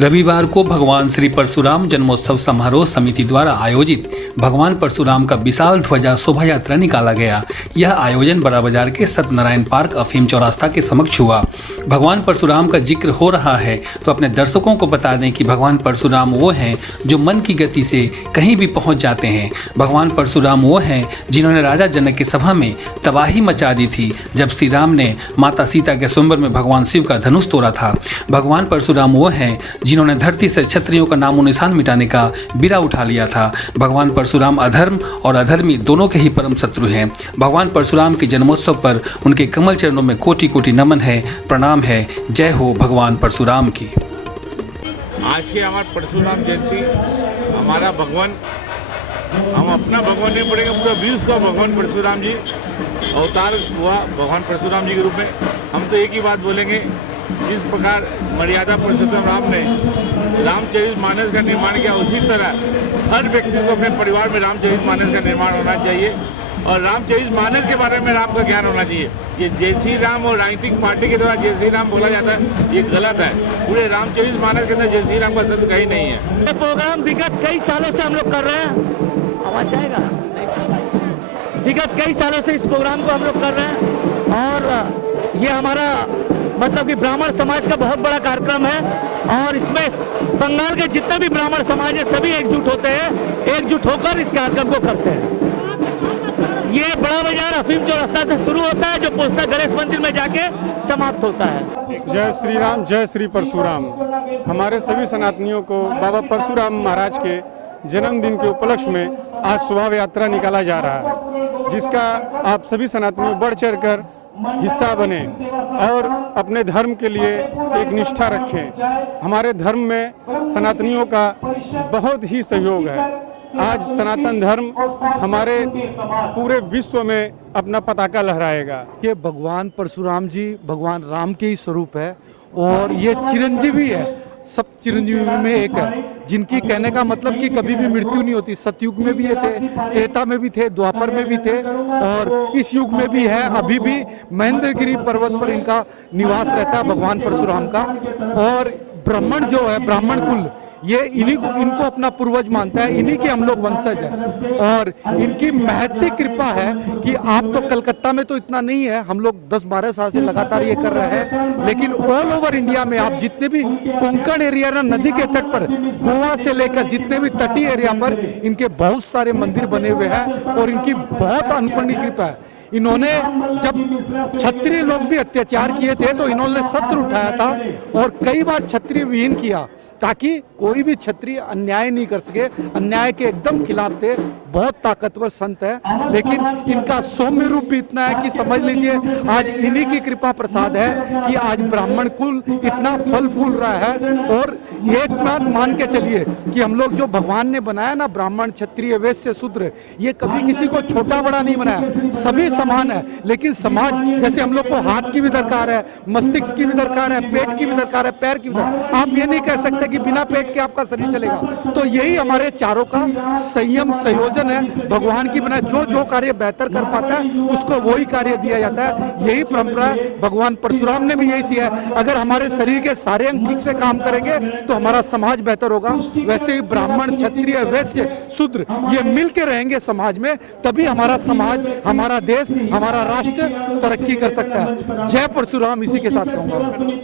रविवार को भगवान श्री परशुराम जन्मोत्सव समारोह समिति द्वारा आयोजित भगवान परशुराम का विशाल ध्वजा शोभा यात्रा निकाला गया। यह आयोजन बड़ा बाजार के सत्यनारायण पार्क अफीम चौरास्ता के समक्ष हुआ। भगवान परशुराम का जिक्र हो रहा है तो अपने दर्शकों को बता दें कि भगवान परशुराम वो हैं जो मन की गति से कहीं भी पहुंच जाते हैं। भगवान परशुराम वो हैं जिन्होंने राजा जनक की सभा में तबाही मचा दी थी जब श्री राम ने माता सीता के स्वयंवर में भगवान शिव का धनुष तोड़ा था। भगवान परशुराम वो हैं जिन्होंने धरती से क्षत्रियों का नामो निशान मिटाने का बीड़ा उठा लिया था। भगवान परशुराम अधर्म और अधर्मी दोनों के ही परम शत्रु हैं। भगवान परशुराम के जन्मोत्सव पर उनके कमल चरणों में कोटि कोटि नमन है, प्रणाम है। जय हो भगवान परशुराम की। आज के हमारा परशुराम जयंती हमारा भगवान, हम अपना भगवान नहीं पड़ेगा, पूरा विश्व का भगवान परशुराम जी अवतार हुआ भगवान परशुराम जी के रूप में। हम तो एक ही बात बोलेंगे, जिस प्रकार मर्यादा पुरुषोत्तम राम ने रामचरितमानस का निर्माण किया, उसी तरह हर व्यक्ति को अपने परिवार में रामचरितमानस का निर्माण होना चाहिए और रामचरितमानस के बारे में राम का ज्ञान होना चाहिए। ये जय श्री राम और राजनीतिक पार्टी के द्वारा जय श्री राम बोला जाता है, ये गलत है। पूरे रामचरितमानस के अंदर जय श्री राम का शब्द कहीं नहीं है। ये प्रोग्राम विगत कई सालों से हम लोग कर रहे हैं। आवाज आएगा? विगत कई सालों से इस प्रोग्राम को हम लोग कर रहे हैं और ये हमारा मतलब कि ब्राह्मण समाज का बहुत बड़ा कार्यक्रम है और इसमें बंगाल के जितने भी ब्राह्मण समाज है सभी एकजुट होते हैं, एकजुट होकर इस कार्यक्रम को करते हैं। ये बड़ा बाजार अफीम चौरास्ता से शुरू होता है जो पोस्ता गणेश मंदिर में जाके समाप्त होता है। जय श्री राम, जय श्री परशुराम। हमारे सभी सनातनियों को बाबा परशुराम महाराज के जन्मदिन के उपलक्ष्य में आज शोभा यात्रा निकाला जा रहा है, जिसका आप सभी सनातनियों बढ़ चढ़ कर हिस्सा बने और अपने धर्म के लिए एक निष्ठा रखें। हमारे धर्म में सनातनियों का बहुत ही सहयोग है। आज सनातन धर्म हमारे पूरे विश्व में अपना पताका लहराएगा। ये भगवान परशुराम जी भगवान राम के ही स्वरूप है और ये चिरंजीवी है, सब चिरंजीवी में एक है, जिनकी कहने का मतलब कि कभी भी मृत्यु नहीं होती। सतयुग में भी ये थे, त्रेता में भी थे, द्वापर में भी थे और इस युग में भी है। अभी भी महेंद्रगिरी पर्वत पर इनका निवास रहता है भगवान परशुराम का। और ब्राह्मण जो है, ब्राह्मण कुल, ये इनको अपना पूर्वज मानता है, इन्हीं के हम लोग वंशज हैं और इनकी महती कृपा है कि आप तो कलकत्ता में तो इतना नहीं है, हम लोग 10-12 साल से लगातार ये कर रहे हैं, लेकिन ऑल ओवर इंडिया में आप जितने भी कोंकण एरिया ना, नदी के तट पर गोवा से लेकर जितने भी तटीय एरिया पर इनके बहुत सारे मंदिर बने हुए हैं और इनकी बहुत अनुकरणीय कृपा है। इन्होंने जब क्षत्रिय लोग भी अत्याचार किए थे तो इन्होंने सत्र उठाया था और कई बार क्षत्रिय विहीन किया ताकि कोई भी क्षत्रिय अन्याय नहीं कर सके। अन्याय के एकदम खिलाफ थे, बहुत ताकतवर संत है, लेकिन इनका सौम्य रूप भी इतना है कि समझ लीजिए आज इन्हीं की कृपा प्रसाद है कि आज ब्राह्मण कुल इतना फल फूल रहा है। और एक बात मान के चलिए कि हम लोग जो भगवान ने बनाया ना, ब्राह्मण क्षत्रिय वैश्य शूद्र, ये कभी किसी को छोटा बड़ा नहीं बनाया, सभी समान है। लेकिन समाज जैसे हम लोग को हाथ की भी दरकार है, मस्तिष्क की भी दरकार है, पेट की भी दरकार है, पैर की भी दरकार। आप ये नहीं कह सकते कि बिना पेट के आपका शरीर चलेगा। तो यही हमारे चारों का संयम संयोजन है। भगवान की बना जो कार्य बेहतर कर पाता है उसको वही कार्य दिया जाता है। यही परंपरा है, भगवान परशुराम ने भी यही सिया है। अगर हमारे शरीर के सारे अंग ठीक से काम करेंगे तो हमारा समाज बेहतर होगा। वैसे ही ब्राह्मण क्षत्रिय वैश्य शूद्र ये मिल के रहेंगे समाज में, तभी हमारा समाज, हमारा देश, हमारा राष्ट्र तरक्की कर सकता है। जय परशुराम, इसी के साथ कहूंगा।